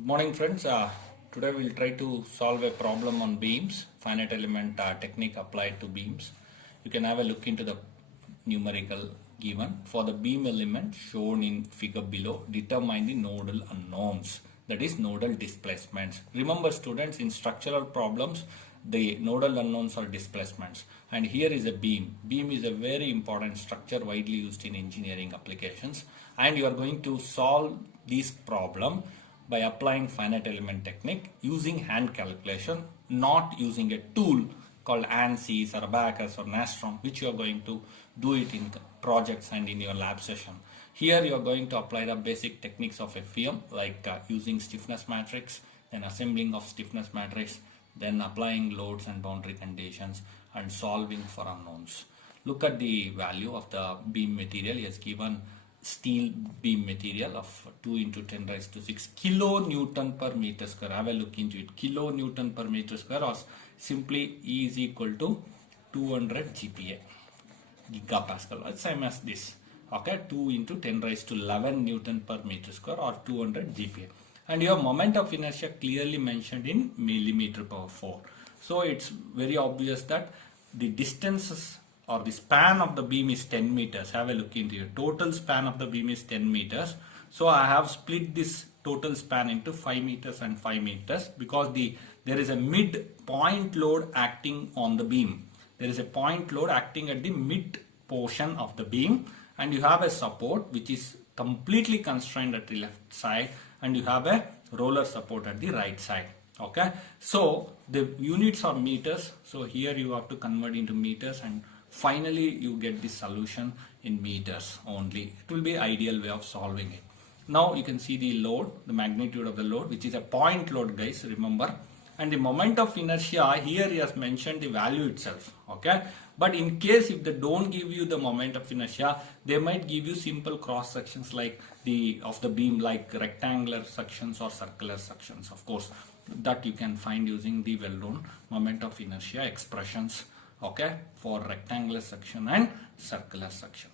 Good morning friends. Today we'll try to solve a problem on beams, finite element technique applied to beams. You can have a look into the numerical given. For the beam element shown in figure below, determine the nodal unknowns, that is nodal displacements. Remember students, in structural problems the nodal unknowns are displacements, and here is a beam. Beam is a very important structure widely used in engineering applications, and you are going to solve this problem by applying finite element technique using hand calculation, not using a tool called ANSYS or Abacus or Nastrom, which you are going to do it in projects and in your lab session. Here you are going to apply the basic techniques of FEM, like using stiffness matrix, then assembling of stiffness matrix, then applying loads and boundary conditions, and solving for unknowns. Look at the value of the beam material. He has given steel beam material of 2 into 10 raised to 6 kilonewton per meter square. Have a look into it. Kilonewton per meter square, or simply E is equal to 200 GPa, gigapascal. It's same as this. Okay, 2 into 10 raised to 11 Newton per meter square, or 200 GPa. And your moment of inertia clearly mentioned in millimeter power 4. So it's very obvious that the distances or the span of the beam is 10 meters. Have a look into your total span of the beam is 10 meters. So I have split this total span into 5 meters and 5 meters because there is a mid point load acting on the beam. There is a point load acting at the mid portion of the beam, and you have a support which is completely constrained at the left side, and you have a roller support at the right side. Okay, so the units are meters, so here you have to convert into meters, and finally you get the solution in meters only. It will be ideal way of solving it. Now you can see the load, the magnitude of the load, which is a point load, guys, remember. And the moment of inertia, here he has mentioned the value itself. Okay, but in case if they don't give you the moment of inertia, they might give you simple cross sections like of the beam, like rectangular sections or circular sections. Of course, that you can find using the well-known moment of inertia expressions, okay, for rectangular section and circular section.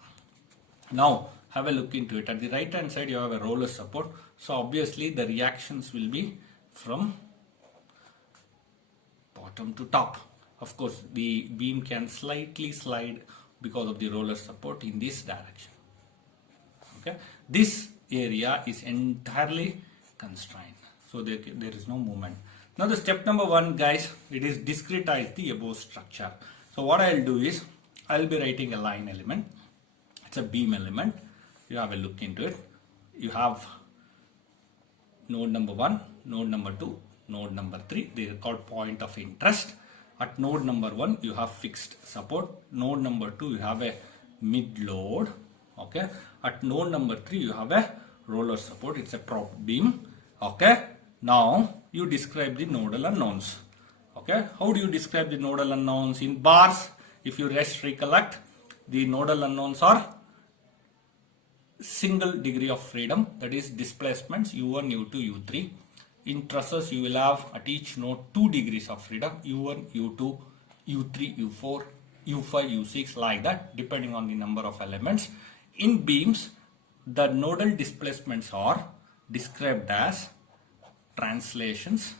Now have a look into it. At the right hand side you have a roller support, so obviously the reactions will be from bottom to top. Of course the beam can slightly slide because of the roller support in this direction. Okay, this area is entirely constrained, so there is no movement. Now the step number 1, guys, it is discretize the above structure. So what I'll do is I'll be writing a line element. It's a beam element. You have a look into it. You have node number 1, node number 2, node number 3. They are called point of interest. At node number 1 you have fixed support. Node number 2 you have a mid load. Okay. At node number 3 you have a roller support. It's a prop beam. Okay. Now you describe the nodal unknowns. Okay. How do you describe the nodal unknowns? In bars, if you just recollect, the nodal unknowns are single degree of freedom, that is displacements u1, u2, u3. In trusses you will have at each node 2 degrees of freedom, u1, u2, u3, u4, u5, u6, like that, depending on the number of elements. In beams, the nodal displacements are described as translations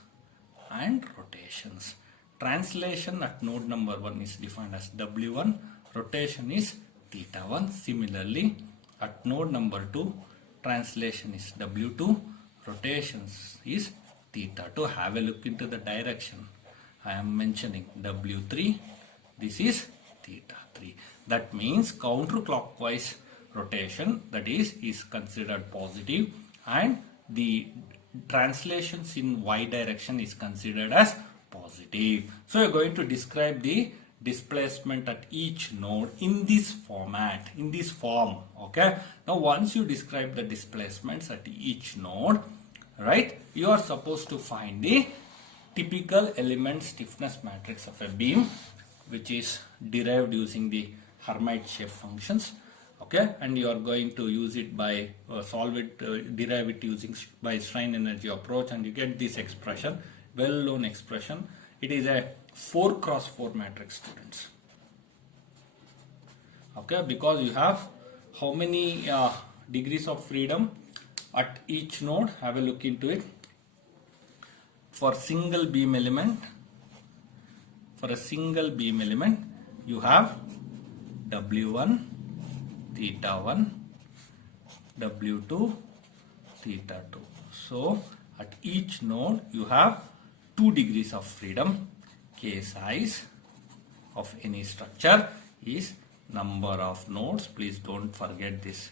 and rotations. Translation at node number 1 is defined as W1, rotation is theta 1. Similarly, at node number 2, translation is W2, rotations is theta 2. Have a look into the direction. I am mentioning W3, this is theta 3. That means counterclockwise rotation, that is considered positive, and the translations in y direction is considered as positive. So you are going to describe the displacement at each node in this format, in this form. Okay, now once you describe the displacements at each node, right, you are supposed to find the typical element stiffness matrix of a beam, which is derived using the Hermite shape functions. Okay, and you are going to use it by derive it using by strain energy approach, and you get this expression, well-known expression. It is a 4 cross 4 matrix, students. Okay, because you have how many degrees of freedom at each node? Have a look into it. for single beam element, for a single beam element, you have W1 theta 1, W2 theta 2. So at each node you have 2 degrees of freedom. K size of any structure is number of nodes. Please don't forget this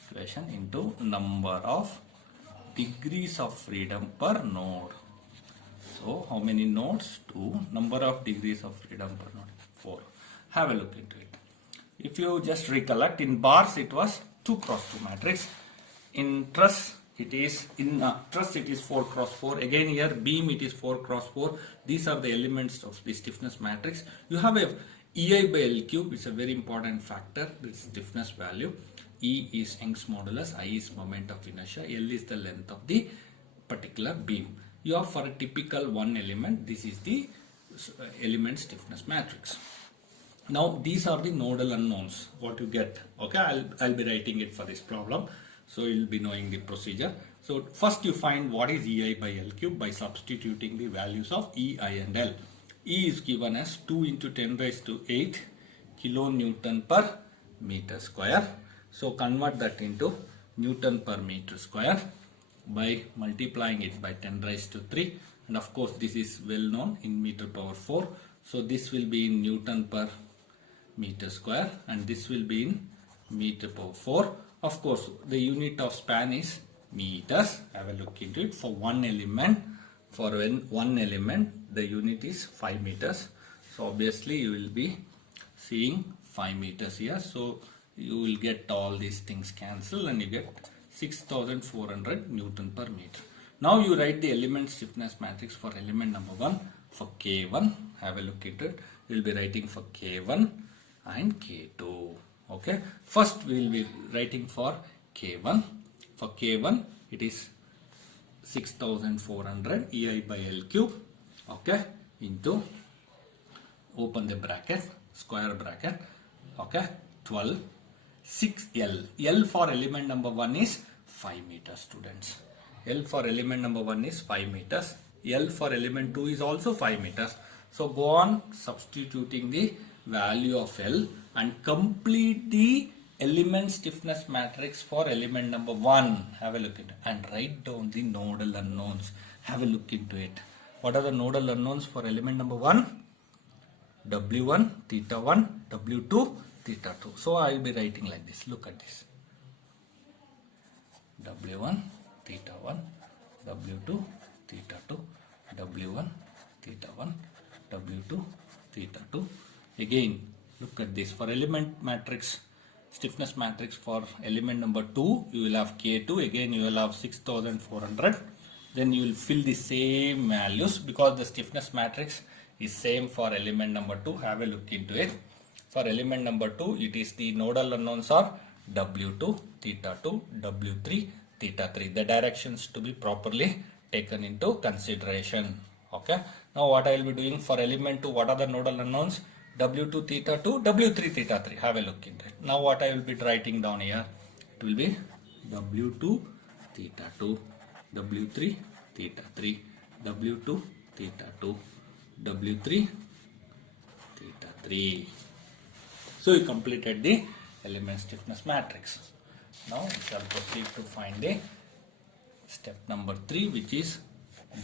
equation into number of degrees of freedom per node. So how many nodes? 2. Number of degrees of freedom per node? 4. Have a look into it. If you just recollect, in bars it was 2 cross 2 matrix. In truss it is 4 cross 4. Again here beam it is 4 cross 4. These are the elements of the stiffness matrix. You have a EI by L cube. It's a very important factor. This stiffness value. E is Young's modulus, I is moment of inertia, L is the length of the particular beam. You have for a typical one element, this is the element stiffness matrix. Now these are the nodal unknowns, what you get. Okay, I'll be writing it for this problem, so you'll be knowing the procedure. So first you find what is EI by L cube by substituting the values of E, I and L. E is given as 2 into 10 raised to 8 kilonewton per meter square. So convert that into Newton per meter square by multiplying it by 10 raised to 3, and of course this is well known in meter power 4. So this will be in Newton per meter square and this will be in meter power 4. Of course the unit of span is meters. Have a look into it. For one element, the unit is 5 meters. So obviously you will be seeing 5 meters here. So you will get all these things cancel and you get 6400 Newton per meter. Now you write the element stiffness matrix for element number 1 for K1. Have a look at it. You will be writing for K1 and K2. Okay. First we will be writing for K1. For K1 it is 6400 EI by L cube. Okay. Into, open the bracket, square bracket. Okay. 12. 6L. L for element number 1 is 5 meters, students. L for element number 1 is 5 meters. L for element 2 is also 5 meters. So go on substituting the value of L and complete the element stiffness matrix for element number 1. Have a look at it and write down the nodal unknowns. Have a look into it. What are the nodal unknowns for element number 1? W1 theta 1, W2 theta 2. So I will be writing like this. Look at this. W1 theta 1, W2 theta 2, W1 theta 1, W2 theta 2. Again look at this. For element matrix, stiffness matrix for element number 2, you will have K2. Again you will have 6400. Then you will fill the same values because the stiffness matrix is same for element number 2. Have a look into it. For element number 2, it is the nodal unknowns are W2 theta 2, W3 theta 3. The directions to be properly taken into consideration. Okay. Now what I will be doing for element 2, what are the nodal unknowns? W2 theta 2, W3 theta 3. Have a look into it. Now what I will be writing down here, it will be W2 theta 2, W3 theta 3, W2 theta 2, W3 theta 3. So you completed the element stiffness matrix. Now we shall proceed to find the step number 3, which is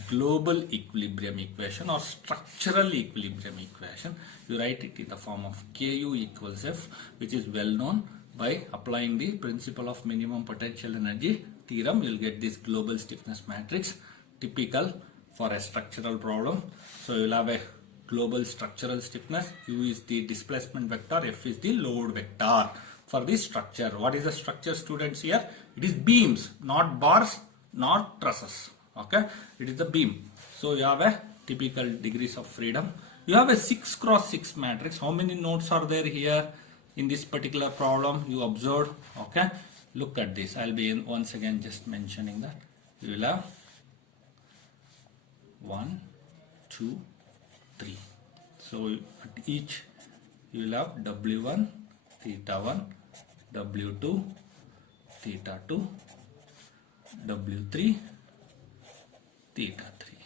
global equilibrium equation or structural equilibrium equation. You write it in the form of Ku equals F, which is well known. By applying the principle of minimum potential energy theorem, you will get this global stiffness matrix, typical for a structural problem. So you will have a global structural stiffness. U is the displacement vector, F is the load vector for this structure. What is the structure, students? Here it is beams, not bars, not trusses. Okay, it is the beam. So you have a typical degrees of freedom. You have a 6 cross 6 matrix. How many nodes are there here in this particular problem? You observed. Okay, look at this. I'll be once again just mentioning that. You will have 1, 2, 3. So at each you will have W1 theta 1, W2 theta 2, W3 theta 3.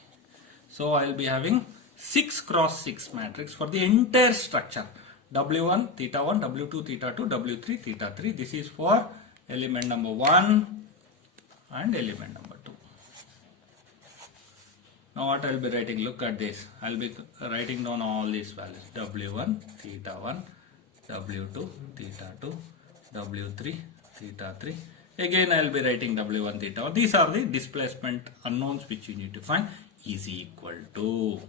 So I will be having 6 cross 6 matrix for the entire structure. W1 theta 1, W2 theta 2, W3 theta 3. This is for element number 1 and element number 2. Now what I will be writing, look at this. I will be writing down all these values. W1 theta 1, W2 theta 2, W3 theta 3. Again I will be writing W1 theta 1. These are the displacement unknowns which you need to find. Is equal to,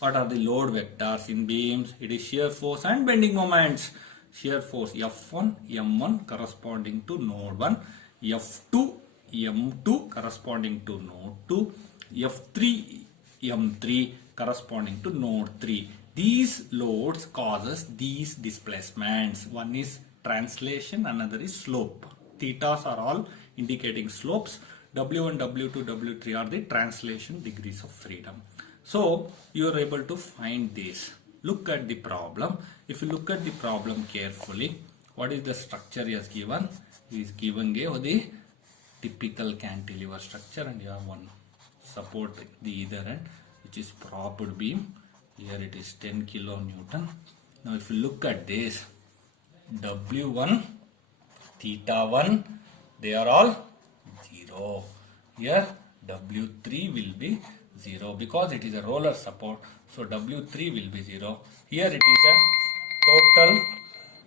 what are the load vectors in beams? It is shear force and bending moments. Shear force F1, M1 corresponding to node 1, F2, M2 corresponding to node 2, F3, M3 corresponding to node 3. These loads causes these displacements. One is translation, another is slope. Thetas are all indicating slopes. W1, W2, W3 are the translation degrees of freedom. So you are able to find this. Look at the problem. If you look at the problem carefully, what is the structure he has given? He is given the typical cantilever structure, and you have one support at the either end, which is propped beam. Here it is 10 kilonewton. Now if you look at this, W1, theta 1, they are all 0. Here W3 will be 0 because it is a roller support. So W3 will be 0. Here it is a total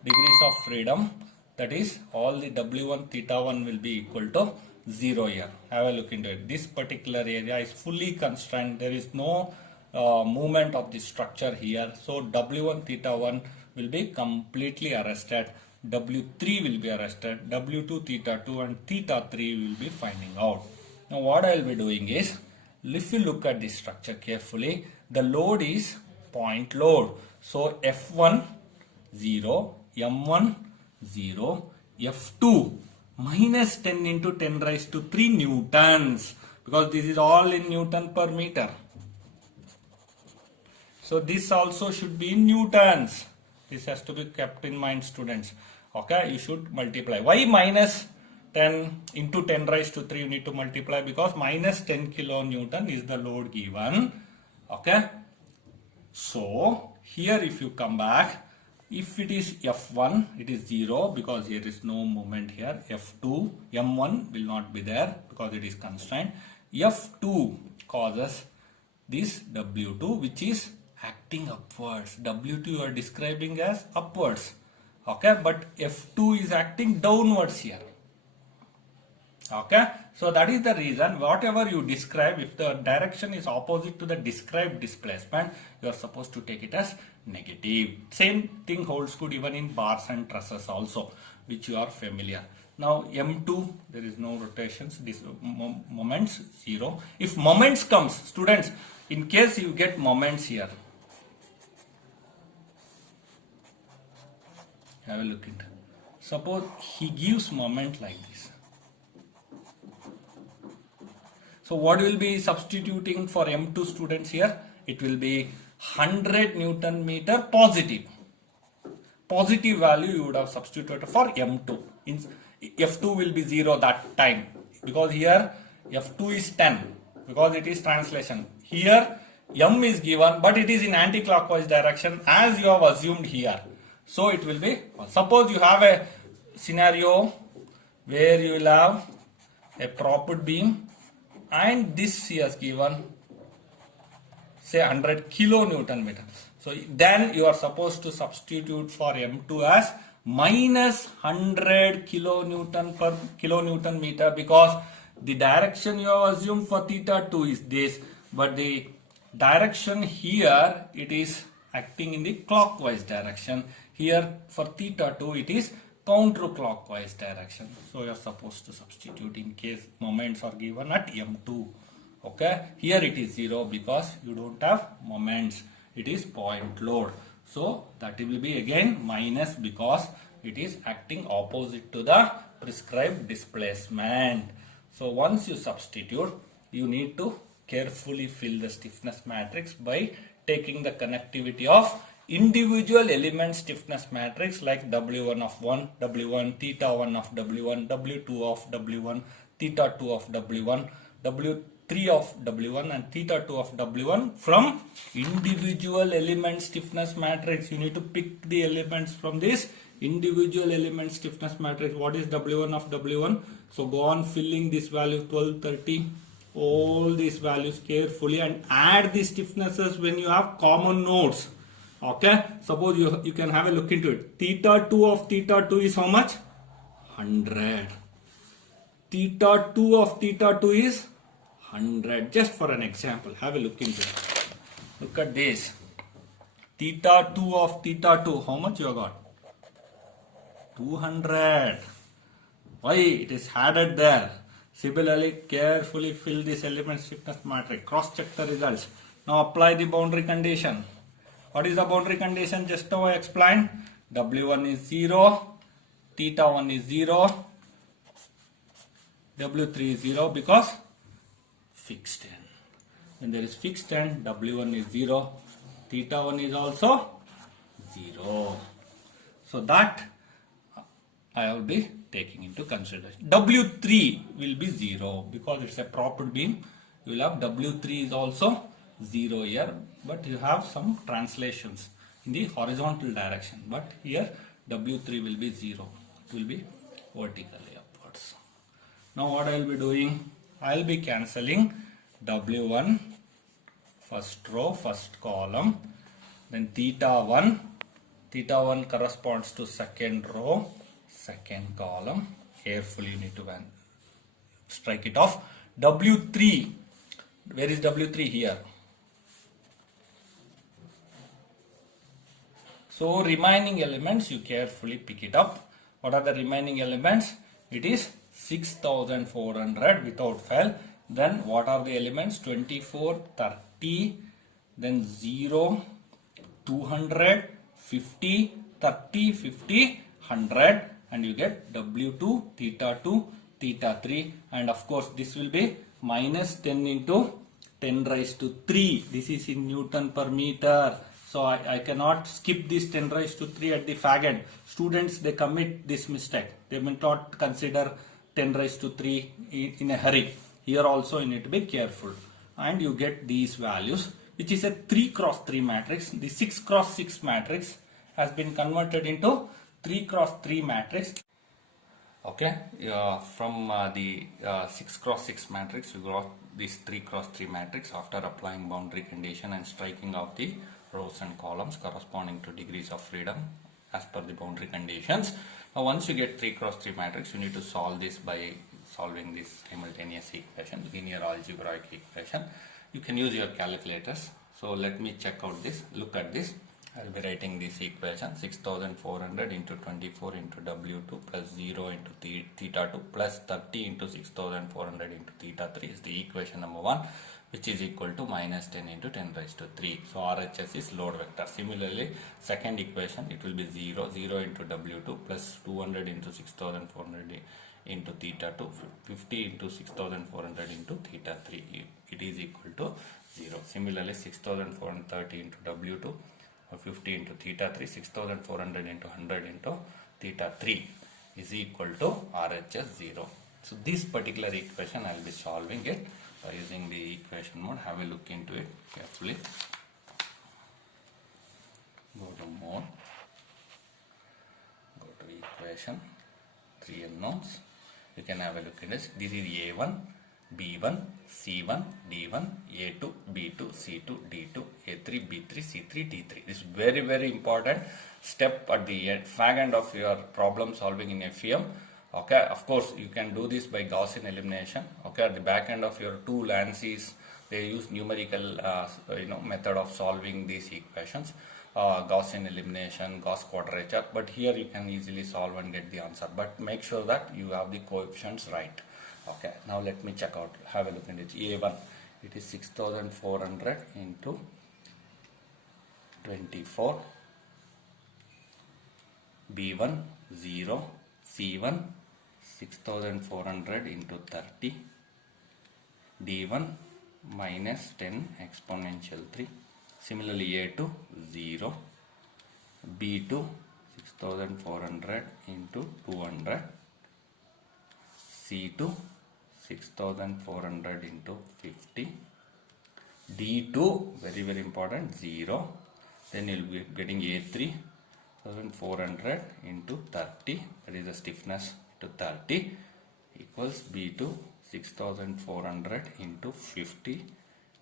degrees of freedom. That is, all the W1 theta 1 will be equal to 0 here. Have a look into it. This particular area is fully constrained. There is no movement of the structure here. So W1 theta 1 will be completely arrested. W3 will be arrested. W2 theta 2 and theta 3 will be finding out. Now what I will be doing is, if you look at this structure carefully, the load is point load. So F1 0, M1 0, F2 minus 10 into 10 raised to 3 newtons, because this is all in Newton per meter. So this also should be in newtons. This has to be kept in mind, students. Okay, you should multiply. Why minus 10 into 10 raised to 3 you need to multiply? Because minus 10 kilonewton is the load given. Okay. So here if you come back, if it is F1, it is 0 because here is no movement here. F2, M1 will not be there because it is constrained. F2 causes this W2 which is acting upwards. W2 you are describing as upwards. Okay, but F2 is acting downwards here. Okay, so that is the reason whatever you describe, if the direction is opposite to the described displacement, you are supposed to take it as negative. Same thing holds good even in bars and trusses also, which you are familiar. Now M2, there is no rotations, this moments 0. If moments comes, students, in case you get moments here, have a look into. Suppose he gives moment like this. So what will be substituting for M2 students here? It will be 100 Newton meter positive. Positive value you would have substituted for M2. F2 will be 0 that time because here F2 is 10 because it is translation. Here M is given but it is in anti-clockwise direction as you have assumed here. So it will be, suppose you have a scenario where you will have a propped beam and this he has given say 100 kilonewton meter. So then you are supposed to substitute for M2 as minus 100 kilonewton meter because the direction you have assumed for theta 2 is this, but the direction here it is acting in the clockwise direction. Here for theta 2 it is counterclockwise direction. So you are supposed to substitute in case moments are given at M2. Okay, here it is 0 because you don't have moments. It is point load. So that will be again minus because it is acting opposite to the prescribed displacement. So once you substitute, you need to carefully fill the stiffness matrix by taking the connectivity of individual element stiffness matrix like W1 of 1, W1, theta 1 of W1, W2 of W1, theta 2 of W1, W3 3 of W1 and theta 2 of W1 from individual element stiffness matrix. You need to pick the elements from this individual element stiffness matrix. What is W1 of W1? So go on filling this value 12, 30, all these values carefully and add the stiffnesses when you have common nodes. Okay, suppose you can have a look into it. Theta 2 of theta 2 is how much? 100. Theta 2 of theta 2 is 100. Just for an example, have a look into it. Look at this. Theta 2 of theta 2, how much you got? 200. Why? It is added there. Similarly, carefully fill this element stiffness matrix. Cross check the results. Now apply the boundary condition. What is the boundary condition? Just now I explained. W1 is 0. Theta 1 is 0. W3 is 0 because fixed end. When there is fixed end, W1 is 0. Theta 1 is also 0. So that I will be taking into consideration. W3 will be 0 because it's a propped beam. You will have W3 is also 0 here, but you have some translations in the horizontal direction. But here W3 will be 0. It will be vertically upwards. Now what I will be doing? I will be cancelling W1 first row, first column. Then theta 1 corresponds to second row, second column. Carefully you need to strike it off. W3, where is W3? Here. So remaining elements you carefully pick it up. What are the remaining elements? It is 6400 without fail. Then what are the elements? 24, 30, then 0, 200, 50, 30, 50, 100, and you get W2, theta 2, theta 3, and of course this will be minus 10 into 10 raised to 3. This is in Newton per meter. So I cannot skip this 10 raised to 3 at the fag end. Students, they commit this mistake. They may not consider 10 raised to 3 in a hurry. Here also you need to be careful. And you get these values, which is a 3 cross 3 matrix. The 6 cross 6 matrix has been converted into 3 cross 3 matrix. Okay, from the 6 cross 6 matrix, you got this 3 cross 3 matrix after applying boundary condition and striking out the rows and columns corresponding to degrees of freedom as per the boundary conditions. Now once you get 3 cross 3 matrix, you need to solve this by solving this simultaneous equation, linear algebraic equation. You can use your calculators. So let me check out this. Look at this. I will be writing this equation: 6400 into 24 into W2 plus 0 into theta 2 plus 30 into 6400 into theta 3 is the equation number 1, which is equal to minus 10 into 10 raised to 3. So RHS is load vector. Similarly, second equation, it will be 0 into W2 plus 200 into 6400 into theta 2, 50 into 6400 into theta 3. It is equal to 0. Similarly, 6430 into W2, 50 into theta 3, 6400 into 100 into theta 3 is equal to RHS 0. So this particular equation I will be solving it by using the equation mode. Have a look into it carefully. Go to mode, go to equation, 3 unknowns. You can have a look at this. This is A1, B1, C1, D1, A2, B2, C2, D2, A3, B3, C3, D3. This is very important step at the fag end of your problem solving in FEM. Okay, of course you can do this by Gaussian elimination. Okay, at the back end of your tool ANSYS, they use numerical method of solving these equations. Gaussian elimination, Gauss quadrature, but here you can easily solve and get the answer, but make sure that you have the coefficients right. Okay, now let me check out, have a look at it. A1, it is 6400 into 24, B1 0, C1 6400 into 30, D1 minus 10 exponential 3. Similarly, A2 0, B2 6400 into 200, C2 6400 into 50. D2, very important, 0. Then you'll be getting A3, 1400 into 30, that is the stiffness to 30, equals B2, 6400 into 50,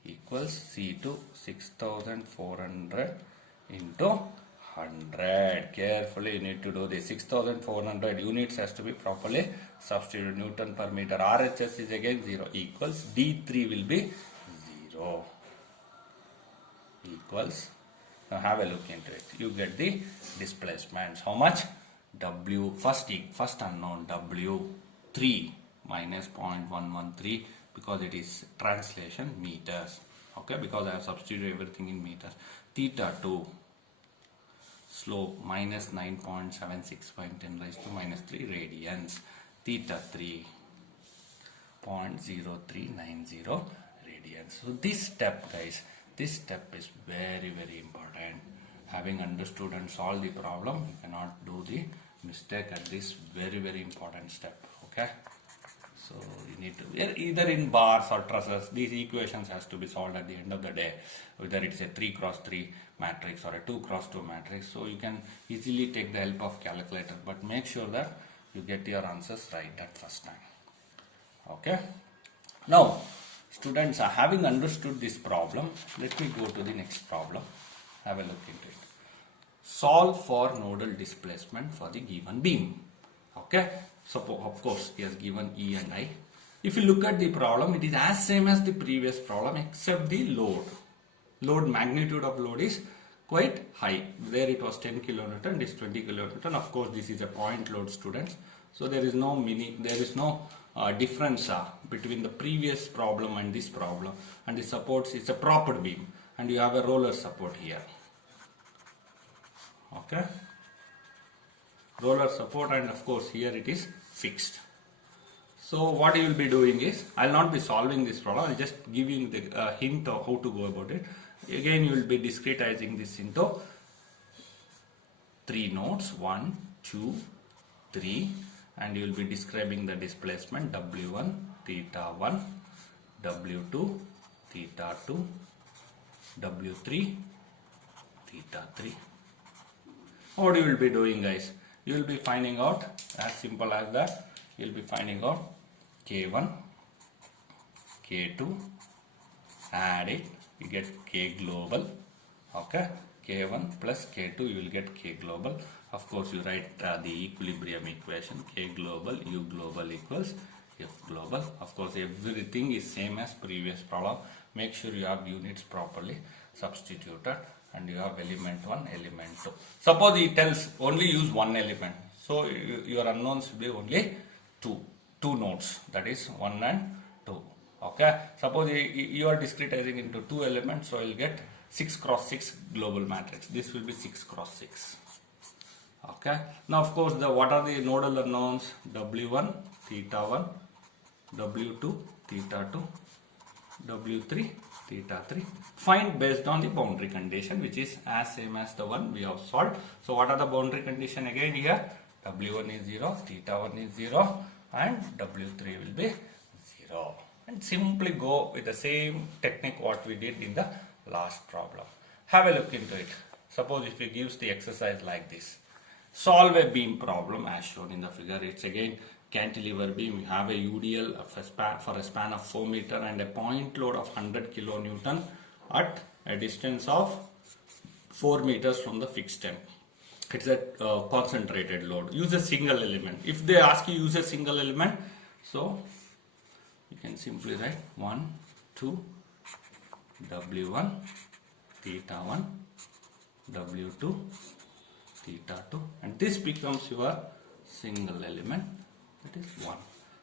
equals C2, 6400 into 100. Carefully you need to do this. 6400 units has to be properly substituted. Newton per meter. RHS is again 0, equals D3 will be 0, equals, now have a look into it. You get the displacements. How much? W, first unknown, W3 minus 0.113, because it is translation meters. Okay, because I have substituted everything in meters. Theta 2, slope minus 9.76 by 10 raised to minus 3 radians. Theta 3, 0.0390 radians. So this step, guys, this step is very important. Having understood and solved the problem, you cannot do the mistake at this very important step. Okay, so you need to, either in bars or trusses, these equations has to be solved at the end of the day, whether it is a 3x3 matrix or a 2x2 matrix. So you can easily take the help of calculator, but make sure that you get your answers right at first time. Okay, now students are having understood this problem. Let me go to the next problem. Have a look into it. Solve for nodal displacement for the given beam. Okay, so of course he has given E and I. If you look at the problem, it is as same as the previous problem except the load magnitude of load is quite high. There it was 10 kilonewton, this 20 kilonewton. Of course this is a point load, students, so there is no difference between the previous problem and this problem. And the supports is a propped beam and you have a roller support here. Okay, roller support, and of course here it is fixed. So what you will be doing is, I will not be solving this problem, I will just give you the hint of how to go about it. Again you will be discretizing this into 3 nodes, 1, 2, 3, and you will be describing the displacement W1 theta 1, W2 theta 2, W3 theta 3. What you will be doing, guys? You will be finding out, as simple as that, you will be finding out K1, K2, add it, you get K global. Okay, K1 plus K2, you will get K global. Of course, you write the equilibrium equation, K global, U global equals F global. Of course, everything is same as previous problem. Make sure you have units properly substituted and you have element 1, element 2. Suppose it tells only use one element. So, your unknowns will be only two nodes, that is 1 and 2. Okay. Suppose you are discretizing into 2 elements, so you will get 6 cross 6 global matrix. This will be 6 cross 6. Okay. Now, of course, what are the nodal unknowns? W1 theta 1, W2 theta 2, W3 theta 3. Find based on the boundary condition, which is as same as the one we have solved. So what are the boundary condition again here? W1 is 0, theta 1 is 0, and W3 will be 0. And simply go with the same technique what we did in the last problem. Have a look into it. Suppose if it gives the exercise like this. Solve a beam problem as shown in the figure. It's again cantilever beam. You have a UDL for a span of 4 meter and a point load of 100 kilonewton at a distance of 4 meters from the fixed end. It's a concentrated load. Use a single element. If they ask you use a single element, so you can simply write 1, 2, W1, theta 1, W2, theta 2, and this becomes your single element, that is 1.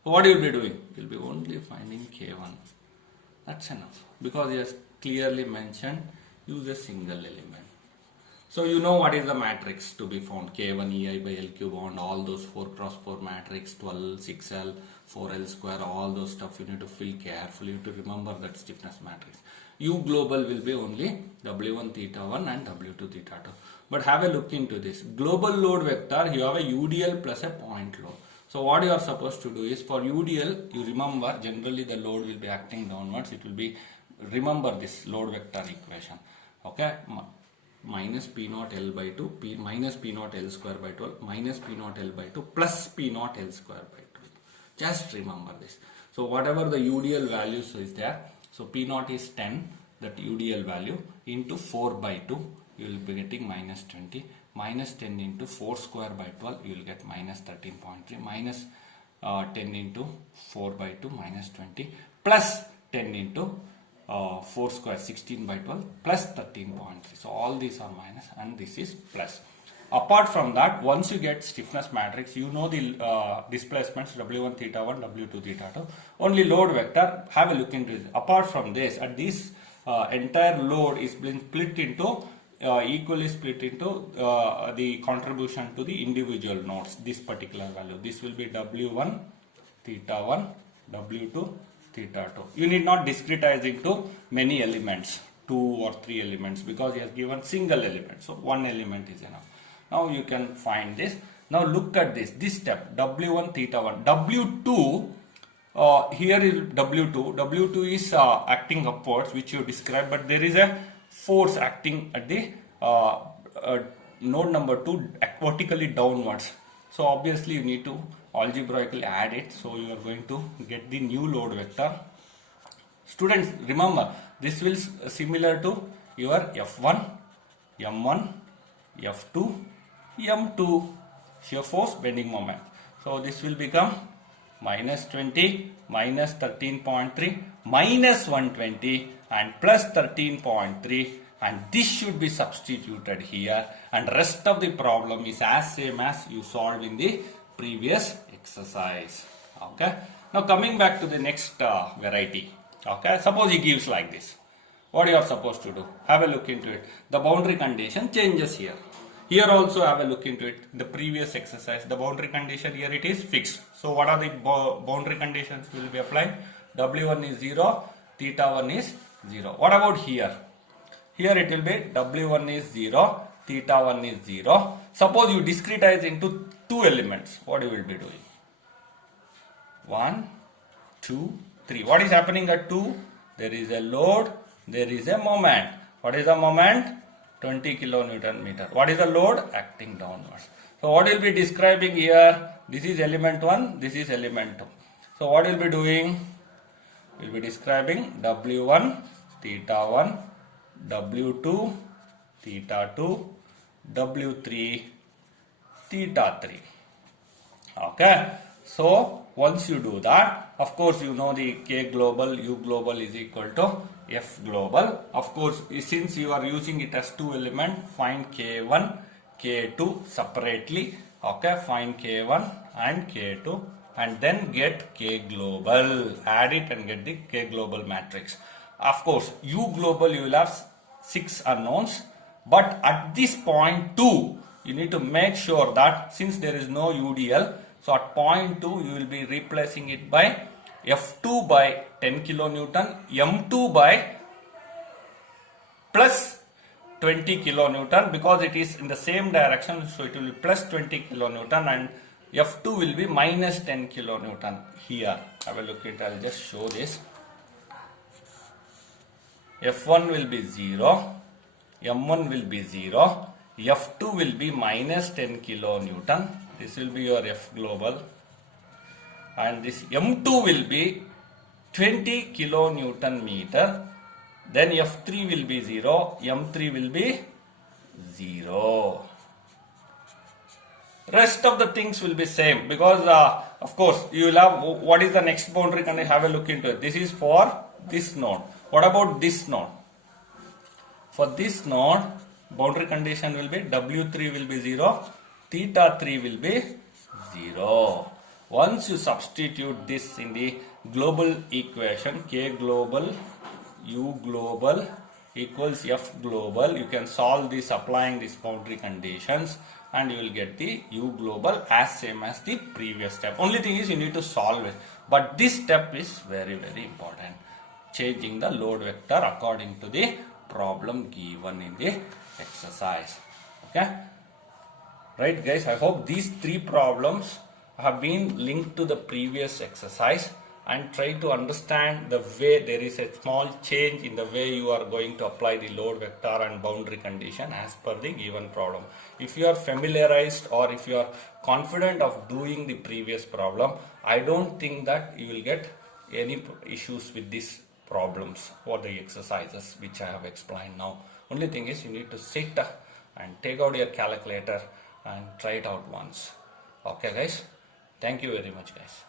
So what you will be doing? You will be only finding K1. That's enough, because it has clearly mentioned use a single element. So you know what is the matrix to be found. K1 EI by L cube on all those 4 cross 4 matrix, 12, 6L, 4L square, all those stuff you need to fill carefully. You need to remember that stiffness matrix. U global will be only W1 theta 1 and W2 theta 2. But have a look into this. Global load vector, you have a UDL plus a point load. So what you are supposed to do is, for UDL, you remember generally the load will be acting downwards. It will be, remember this load vector equation. Okay, minus P naught L by 2, minus P naught L square by 12, minus P naught L by 2, plus P naught L square by 12. Just remember this. So whatever the UDL values is there, so P naught is 10, that UDL value, into 4 by 2, you will be getting minus 20. Minus 10 into 4 square by 12, you will get minus 13.3, minus 10 into 4 by 2, minus 20, plus 10 into 4 square, 16 by 12, plus 13.3. So all these are minus and this is plus. Apart from that, once you get stiffness matrix, you know the displacements W1 theta 1, W2 theta 2. Only load vector, have a look into it. Apart from this, at this entire load is being split into equally split into the contribution to the individual nodes. This particular value, this will be W1 theta 1, W2 theta 2. You need not discretize into many elements, 2 or 3 elements, because he has given single element, so one element is enough. Now you can find this. Now look at this step, W1 theta 1, W2, here is W2, W2 is acting upwards, which you described, but there is a force acting at the node number 2 vertically downwards. So obviously you need to algebraically add it. So you are going to get the new load vector. Students, remember, this will similar to your F1, M1, F2, M2, shear force, bending moment. So this will become minus 20, minus 13.3, minus 120 and plus 13.3, and this should be substituted here, and rest of the problem is as same as you solved in the previous exercise. Okay, now coming back to the next variety. Okay, suppose he gives like this. What you are supposed to do? Have a look into it. The boundary condition changes here. Here also have a look into it. The previous exercise, the boundary condition here, it is fixed. So what are the boundary conditions will be applied? W1 is 0, theta 1 is 0. What about here? Here it will be W1 is 0, theta 1 is 0. Suppose you discretize into 2 elements. What you will be doing? 1, 2, 3. What is happening at 2? There is a load, there is a moment. What is the moment? 20 kilonewton meter. What is the load? Acting downwards. So what will be describing here? This is element 1, this is element 2. So what will be doing? Will be describing W1 theta 1, W2 theta 2, W3 theta 3. Okay. So once you do that, of course you know the K global, U global is equal to F global. Of course, since you are using it as 2 element, find K1, K2 separately. Okay, find K1 and K2 and then get K global. Add it and get the K global matrix. Of course, U global you will have 6 unknowns, but at this point 2, you need to make sure that since there is no UDL, so at point 2 you will be replacing it by F2 by 10 kilonewton, M2 by plus 20 kilonewton, because it is in the same direction, so it will be plus 20 kilonewton, and F2 will be minus 10 kilonewton here. Have a look at it. I will just show this. F1 will be 0, M1 will be 0, F2 will be minus 10 kilonewton. This will be your F global, and this M2 will be 20 kilonewton meter. Then F3 will be 0, M3 will be 0. Rest of the things will be same, because of course you will have, what is the next boundary condition? Have a look into it. This is for this node. What about this node? For this node, boundary condition will be W3 will be 0, theta 3 will be 0. Once you substitute this in the global equation, K global, U global equals F global, you can solve this applying these boundary conditions, and you will get the U global as same as the previous step. Only thing is you need to solve it, but this step is very important. Changing the load vector according to the problem given in the exercise. Okay, right guys, I hope these 3 problems have been linked to the previous exercise and try to understand the way there is a small change in the way you are going to apply the load vector and boundary condition as per the given problem. If you are familiarized or if you are confident of doing the previous problem, I don't think that you will get any issues with these problems or the exercises which I have explained now. Only thing is you need to sit and take out your calculator and try it out once. Okay guys, thank you very much guys.